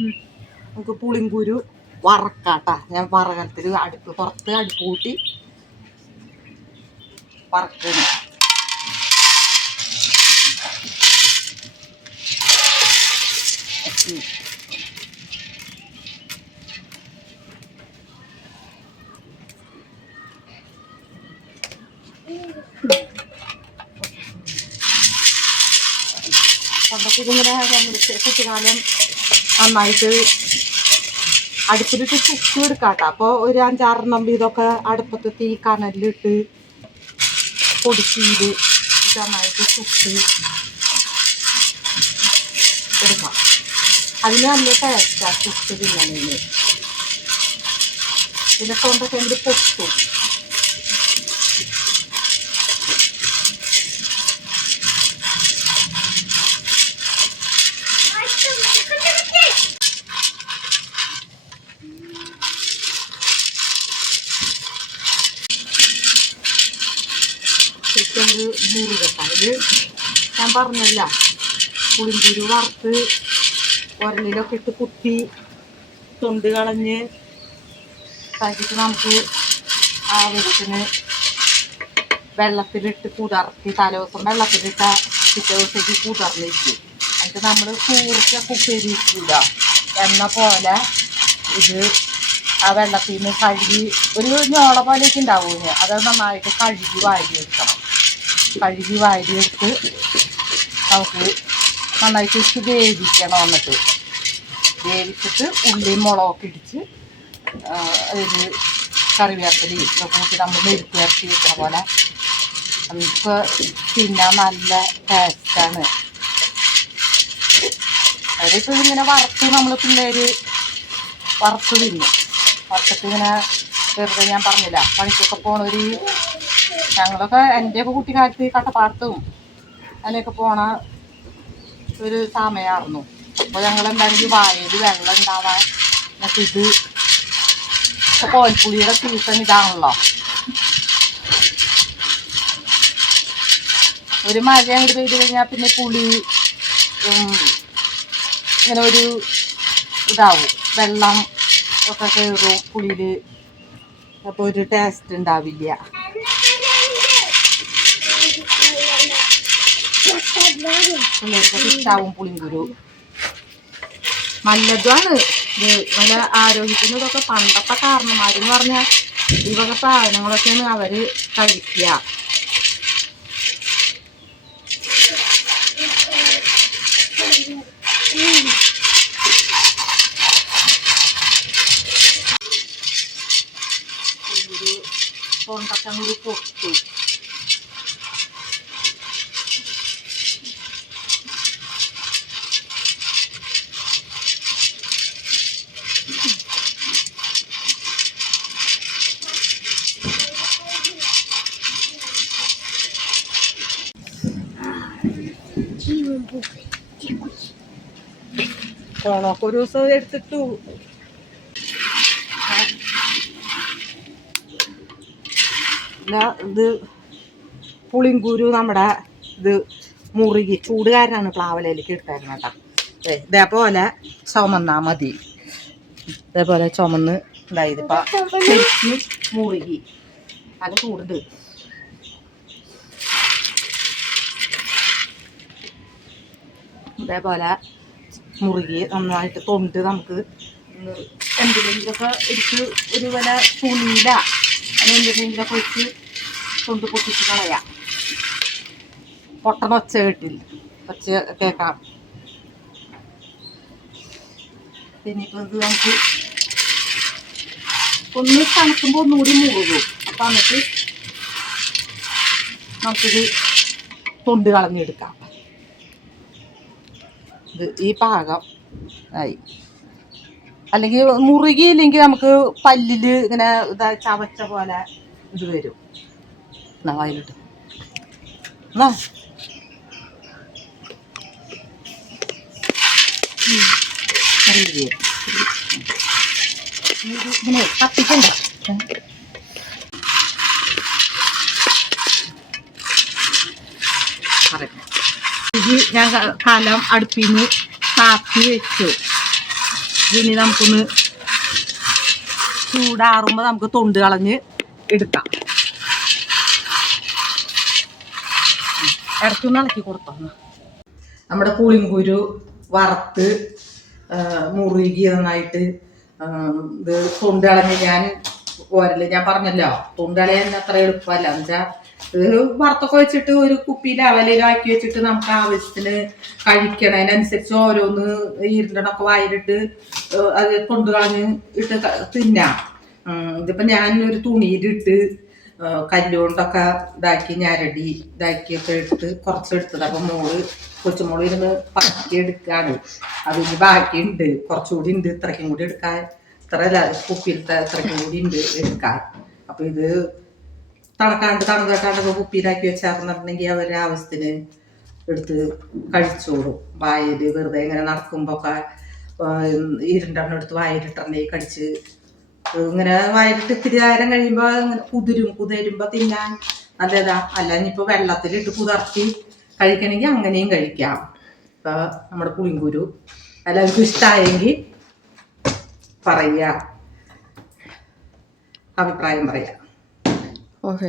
നമുക്ക് പുളിങ്കുരു വറക്കാട്ടാ. ഞാൻ വറകലത്തിൽ പുറത്ത് അടുപ്പ് കൂട്ടി വറക്കണം. പണ്ടൊക്കെ ഇതിങ്ങനെ കുട്ടിക്കാലം നന്നായിട്ട് അടുപ്പിലിട്ട് ചുറ്റും എടുക്കാട്ടോ. അപ്പോൾ ഒരു 5-6 ഇതൊക്കെ അടുപ്പത്ത് തീ കനലിലിട്ട് പൊടിച്ചീത് നന്നായിട്ട് ചുട്ട് എടുക്കാം. അതിന് നല്ല ടേസ്റ്റാണ് ചുട്ട് തിന്നണേന്. പിന്നെ കൊണ്ടൊക്കെ എന്ത് പൊട്ടും. ഇത് ഞാൻ പറഞ്ഞല്ല, പുളിങ്കുരു വറുത്ത് ഉരലിലൊക്കെ ഇട്ട് കുത്തി തൊണ്ട് കളഞ്ഞ് കഴിച്ചിട്ട് നമുക്ക് ആവശ്യത്തിന് വെള്ളത്തിലിട്ട് കുതിർത്തി തലേദിവസം വെള്ളത്തിലിട്ട പിറ്റേ ദിവസത്തേക്ക് കുതിർന്നിരിക്കും. എന്നിട്ട് നമ്മൾ കൂർക്കൊക്കെ ഉപ്പേരിയില്ല എന്ന പോലെ ഇത് ആ വെള്ളത്തിൽ നിന്ന് കഴുകി ഒരു ഞോള പോലെയൊക്കെ ഉണ്ടാവും. അത് നന്നായിട്ട് കഴുകി വാരിയെടുക്കണം. കഴുകി വാരിയെടുത്ത് നമുക്ക് നന്നായിട്ട് വേവിക്കണം. എന്നിട്ട് വേവിച്ചിട്ട് ഉള്ളിയും മുളകൊക്കെ ഇടിച്ച് അതിൽ കറിവേപ്പിലയും ഇതൊക്കെ കൂട്ടി നമ്മൾ മെഴുക്ക് വരട്ടി വെക്കുന്ന പോലെ നമുക്ക് തിന്നാൻ നല്ല ടേസ്റ്റാണ്. അതിലിപ്പോൾ ഇങ്ങനെ വറുത്ത് നമ്മൾ പിള്ളേർ വറുത്ത് തിന്നും. വറുത്തിട്ട് ഇങ്ങനെ വെറുതെ ഞാൻ പറഞ്ഞില്ല പണിക്കൊക്കെ പോണൊരു ഞങ്ങളൊക്കെ എൻ്റെയൊക്കെ കുട്ടിക്കാലത്ത് കട്ടപ്പാടത്തും അതിനൊക്കെ പോണ ഒരു സമയമായിരുന്നു. അപ്പോൾ ഞങ്ങളെന്തായാലും വായയിൽ വെള്ളം ഉണ്ടാവാൻ എന്നിട്ട് ഇത് ഇപ്പോൾ കോൽപ്പുളിയുടെ സീസൺ ഇതാണല്ലോ. ഒരു മഴ അങ്ങോട്ട് പെയ്ത് കഴിഞ്ഞാൽ പിന്നെ പുളി ഇങ്ങനെ ഒരു ഇതാവും, വെള്ളം ഒക്കെ കയറും പുളിയിൽ. അപ്പോൾ ഒരു ടേസ്റ്റ് ഉണ്ടാവില്ല. ഇഷ്ടാവും പുളിങ്കുരു. നല്ലതാണ് ഇത്. നല്ല ആരോഗ്യത്തിന് ഇതൊക്കെ പണ്ടത്തെ കാരണന്മാരെന്ന് പറഞ്ഞാൽ ഈ വക സാധനങ്ങളൊക്കെയാണ് അവർ കഴിക്കുക. തൊണ്ടൊക്കെ കൂടി പൊട്ടു. ഓണമൊക്കെ ഒരു ദിവസം എടുത്തിട്ടു. ഇത് പുളിങ്കുരു നമ്മുടെ ഇത് മുറുകി ചൂടുകാരനാണ് പ്ലാവലയിലേക്ക് എടുത്തായിരുന്നു കേട്ടോ. ഇതേപോലെ ചുമന്നാൽ മതി. ഇതേപോലെ ചുമന്ന് ഇതായത് ഇപ്പം ശരിക്കും മുറുകി നല്ല ചൂടുണ്ട്. ഇതേപോലെ മുറുകി നന്നായിട്ട് തൊണ്ട് നമുക്ക് എന്തിലെങ്കിലൊക്കെ എടുത്ത് ഒരു വില തുണിയില അങ്ങനെ എന്തിലെങ്കിലൊക്കെ വെച്ച് തൊണ്ട് പൊട്ടിച്ച് കളയാം. പൊട്ടണ ഒച്ച കേട്ടില്ല, ഒച്ച കേൾക്കാം. പിന്നിപ്പോൾ ഇത് നമുക്ക് ഒന്ന് തണുക്കുമ്പോൾ ഒന്നുകൂടി മുറുകും. അപ്പം എന്നിട്ട് നമുക്കിത് തൊണ്ട് കളഞ്ഞെടുക്കാം. ഇത് ഈ പാകം ആയി. അല്ലെങ്കിൽ മുറുകിയില്ലെങ്കിൽ നമുക്ക് പല്ലിൽ ഇങ്ങനെ ഇതാ ചവച്ച പോലെ ഇത് വരും. എന്നാ വായിലിട്ട് എന്നാ ഇങ്ങനെ കത്തിക്കണ്ട. ഇത് ഞാൻ കാലം അടുപ്പിൽ നിന്ന് കാപ്പി വെച്ചു. ഇനി നമുക്കൊന്ന് ചൂടാറുമ്പോൾ നമുക്ക് തൊണ്ട് കളഞ്ഞ് എടുക്കാം. ഇടയ്ക്കൊന്ന് ഇളക്കി കൊടുത്തോ. നമ്മുടെ പുളിങ്കുരു വറുത്ത് മുറുകി നന്നായിട്ട് ഇത് തൊണ്ട് കളഞ്ഞ് ഞാൻ ഞാൻ പറഞ്ഞല്ലോ, തൊണ്ട് കളയാൻ അത്ര എളുപ്പമല്ല. എന്ന് വെച്ചാൽ ഇത് വറുത്തൊക്കെ വെച്ചിട്ട് ഒരു കുപ്പിയിൽ അവലിലാക്കി വെച്ചിട്ട് നമുക്ക് ആവശ്യത്തിന് കഴിക്കണതിനനുസരിച്ച് ഓരോന്ന് ഈരണ്ടണൊക്കെ വായിലിട്ട് അത് തൊണ്ട് കളഞ്ഞ് ഇട്ട് തിന്നാം. ഇതിപ്പോൾ ഞാൻ ഒരു തുണിയിലിട്ട് കല്ലുകൊണ്ടൊക്കെ ഇതാക്കി ഞരടി ഇതാക്കിയൊക്കെ എടുത്ത് കുറച്ചെടുത്തത്. അപ്പം കൊച്ചുമോള് ഇരുന്ന് പറ്റി എടുക്കുകയാണ്. അതിന് ബാക്കിയുണ്ട്, കുറച്ചുകൂടി ഉണ്ട്, ഇത്രയ്ക്കും കൂടി എടുക്കാൻ. ഇത്രയല്ല, കുപ്പിയിലത്തെ ഇത്രയ്ക്കും കൂടി ഉണ്ട് എടുക്കാൻ. അപ്പം ഇത് തണുക്കാണ്ടൊക്കെ കുപ്പിയിലാക്കി വെച്ചാർന്നിട്ടുണ്ടെങ്കിൽ അവരെ ആവശ്യത്തിന് എടുത്ത് കഴിച്ചോളും. വായിൽ വെറുതെ ഇങ്ങനെ നടക്കുമ്പോൾ ഒക്കെ ഇരുണ്ടെണ്ണം എടുത്ത് വായിലിട്ടുണ്ടെങ്കിൽ കടിച്ച് ഇങ്ങനെ വായിലിട്ട് ഇത്തിരി നേരം കഴിയുമ്പോൾ ഇങ്ങനെ കുതിരുമ്പോൾ തിന്നാൻ നല്ലതാ. അല്ല ഇനിയിപ്പോൾ വെള്ളത്തിലിട്ട് കുതിർത്തി കഴിക്കണമെങ്കിൽ അങ്ങനെയും കഴിക്കാം. ഇപ്പോൾ നമ്മുടെ പുളിങ്കുരു എല്ലാവർക്കും ഇഷ്ടമായെങ്കിൽ പറയുക, അഭിപ്രായം പറയാം. ഓക്കെ.